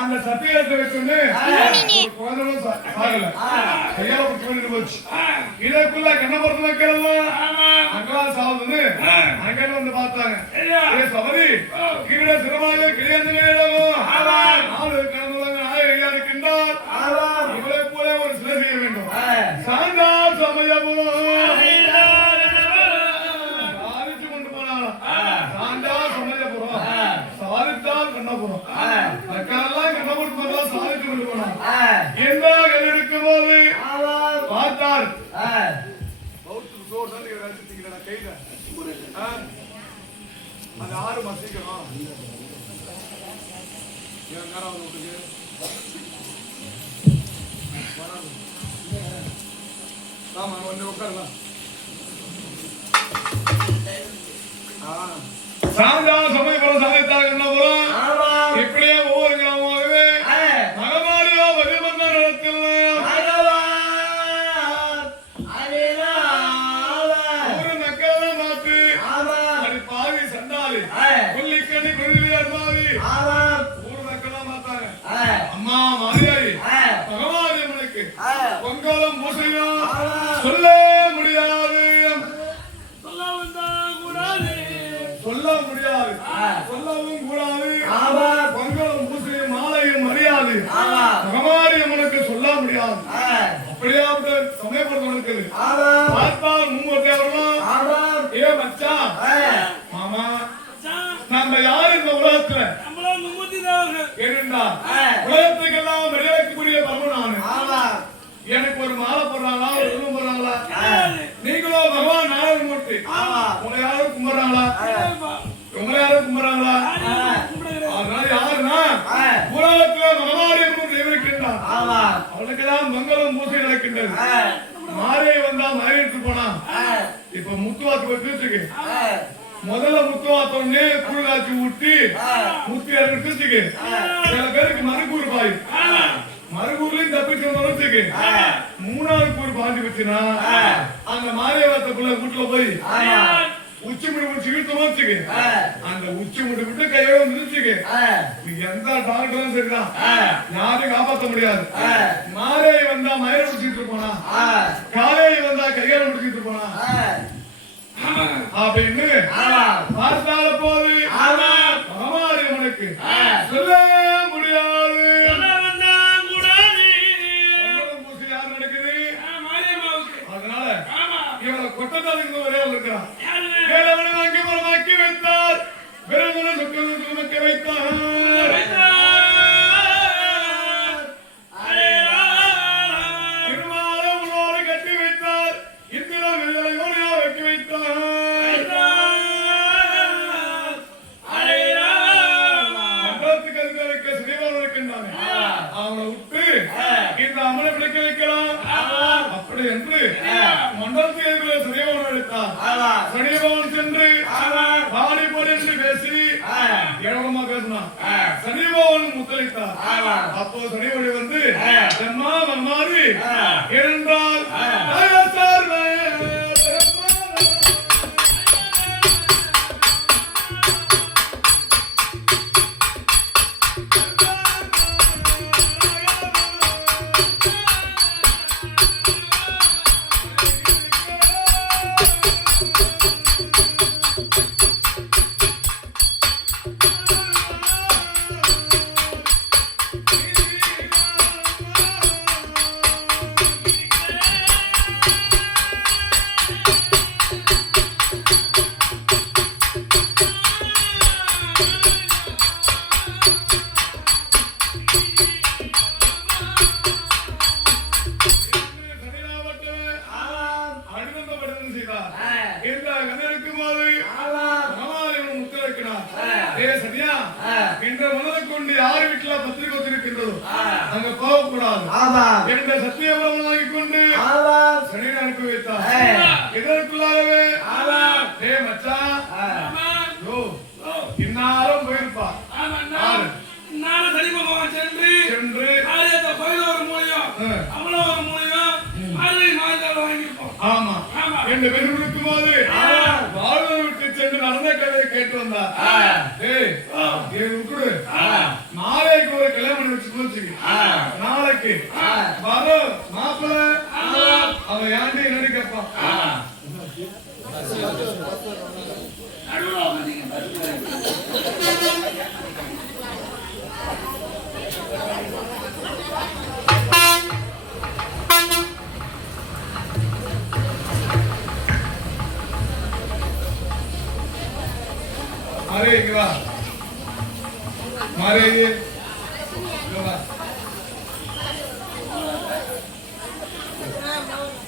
அந்த சத்தியத்தை வச்சுன்னு குழந்தைகளும் சாகல கையால குடிச்சு போச்சு. இதற்குள்ள கண்ணபுரத்து மக்கள் எல்லாம் அங்கெல்லாம் சாவுதுன்னு அங்கே வந்து பார்த்தாங்க. சபரி கீழே சிறுவாக கிளியந்திரம் நாலு கிழமைங்க நாயகியா இருக்கின்றார். இவரை போல ஒரு சிலை செய்ய வேண்டும். சாந்தா சமயமும் சாதிச்சு கொண்டு போனாலும் சாந்தா சமயபுரம் சாதித்தால் கண்ணபுரம் மக்களெல்லாம் கண்ணபுரத்து சாதிச்சு கொண்டு போனாங்க. எந்த இருக்கும் போது பார்த்தார் அந்த 6 மசிக்கணும் உட்காரலாம். சாந்தா சமயபுரம் சாதித்தார் கண்ணபுரம். இப்படியே ஒவ்வொரு கிராமமாகவே மகமாரியா வரிமந்த நடத்தில் ஒரு மக்கள் மாத்து அது பாவி சண்டாலி கொல்லிக்கணி கொல்லியார் மாவி ஊர் மக்களா மாத்தாங்க. அம்மா மாரியாரி மகமாரி அம்மனுக்கு பொங்கலும் பூசையும் சொல்ல முடியாது சொல்லவும் கூடாது. பொங்கலும் பூசையும் மாலையும் மரியாதை மகமாரி அம்மனுக்கு சொல்ல முடியாது. அப்படியாப்பட்ட சமயபுரத்தில் இருக்குது. பார்த்தால் மும்மூர்த்தி அவர்களும் ஏ மச்சா மாமா நம்ம யாரு இந்த உலகத்துல ஏனென்றா உலகத்துக்கெல்லாம் மரியாதைக்குரிய பரவ நானு. எனக்கு ஒரு மாலை போடுறாங்களா ஒரு குடும்பம் போடுறாங்களா? நீங்களோ பகவான் நாராயணமூர்த்தி உங்களை யாரும் கும்பிடுறாங்களா? உங்களை யாரும் கும்பிடுறாங்களா? அதனால யாருன்னா உலகத்துல மகமாரி இருக்கின்றான். அவளுக்கெல்லாம் மங்களம் பூசை நடக்கின்றது. மாரியை வந்தா மாறி எடுத்து போனா இப்ப முத்துவாத்து வச்சுருக்கு. முதல்ல முத்துவாத்தோடனே குழுகாச்சி ஊட்டி முத்தி எடுத்துக்கு சில பேருக்கு மறுக்கூர் பாய் மறுகூர்லயும் தப்பிச்சு வந்ததுக்கு 3வது கூர் பாஞ்சு வச்சுனா அந்த மாரியவாத்தக்குள்ள வீட்டுல போய் உச்சி முடி முடிச்சு இழுத்து வச்சுக்கு அந்த உச்சி முடி விட்டு கையோட வந்துச்சுக்கு எந்த டாக்டரும் சரிதான் யாரையும் காப்பாற்ற முடியாது. மாரியை வந்தா மயிரை முடிச்சுட்டு போனா காலையை வந்தா கையால முடிச்சுட்டு போனா அப்படின்னு பார்த்தால போது மகமாரி அம்மனுக்கு சொல்ல முடியாது. அதனால இவளை கொட்டத்தாலுக்கு ஒரே இருக்கிறான். வாங்கி வைத்தார் விரைவில் சுமக்க வைத்தார். திருமாலம் உள்ளோடு கட்டி வைத்தார். இந்திரா விடுதலை வைக்க வைத்தார். அவனை விட்டு இந்த அம்மனை விளக்க வைக்கலாம் அப்படி என்று மண்டலத்தில் சனிபவன் எடுத்தார். சனிபவன் சென்று பாடி போடு என்று பேசி ஏழமா பேசினான். சனிபவன் முத்தளித்தார். அப்போ சனிபவன் வந்து எம்மா மம்மாரி இருந்தால் அங்க போகக்கூடாது என்ற சத்தியபுரம் வாங்கி கொண்டு சனியை அனுப்பி வைத்தார். இதற்குள்ளாகவே மச்சா இன்னாரும் போயிருப்பா சென்று ஆமா என்று பெருமிக்கும் போது வாழ்வை விட்டு சென்று நடந்த கதையை கேட்டு வந்தா டேய் விட்டுடு நாளைக்கு ஒரு கல்யாணம் வச்சு போச்சு நாளைக்கு வர மாப்பிள்ள அவன் ஏன்டி என்னடி கேட்பான் मारे इधर मारे ये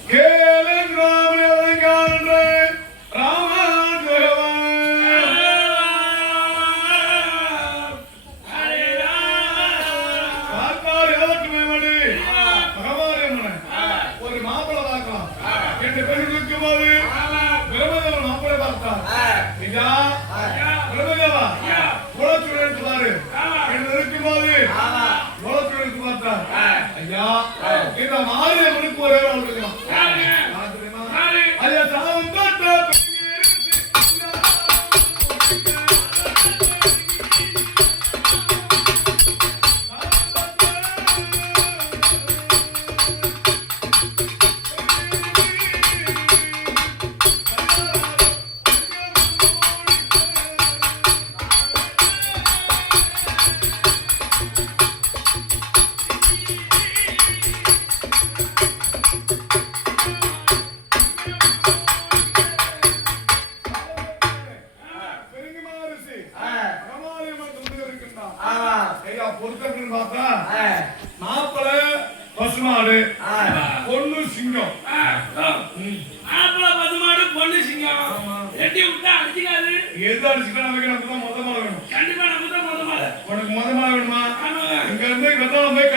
केले राम ने वंगान रे राम देवा हरे राम साकार याद में मने हमारे मने और मापला बाका केटे पेरुल के बारे ब्रह्मदेव मापले बाका निजा பிரபலவா கோலச்சுடன் எடுத்துவாரு என்ன இருக்கும்போது கோலச்சுடன் எடுத்து பார்த்தா ஐயா இந்த மாறிய மனுக்கு ஒரே ஆள் இருக்கலாம் ஐயா சாவம் தட்ட மாப்பிளை பசுமாடு பொண்ணு சிங்கம் மாப்பிளை பசுமாடு பொண்ணு சிங்கம் ரெட்டி விட்டா அடிச்சுக்காது எது அடிச்சுக்கலாம் நமக்கு தான் மொத்தமா வேணும் கண்டிப்பா நமக்கு தான் மொத்தமா உனக்கு மொத்தமா வேணுமா இங்க இருந்து கத்தால போய்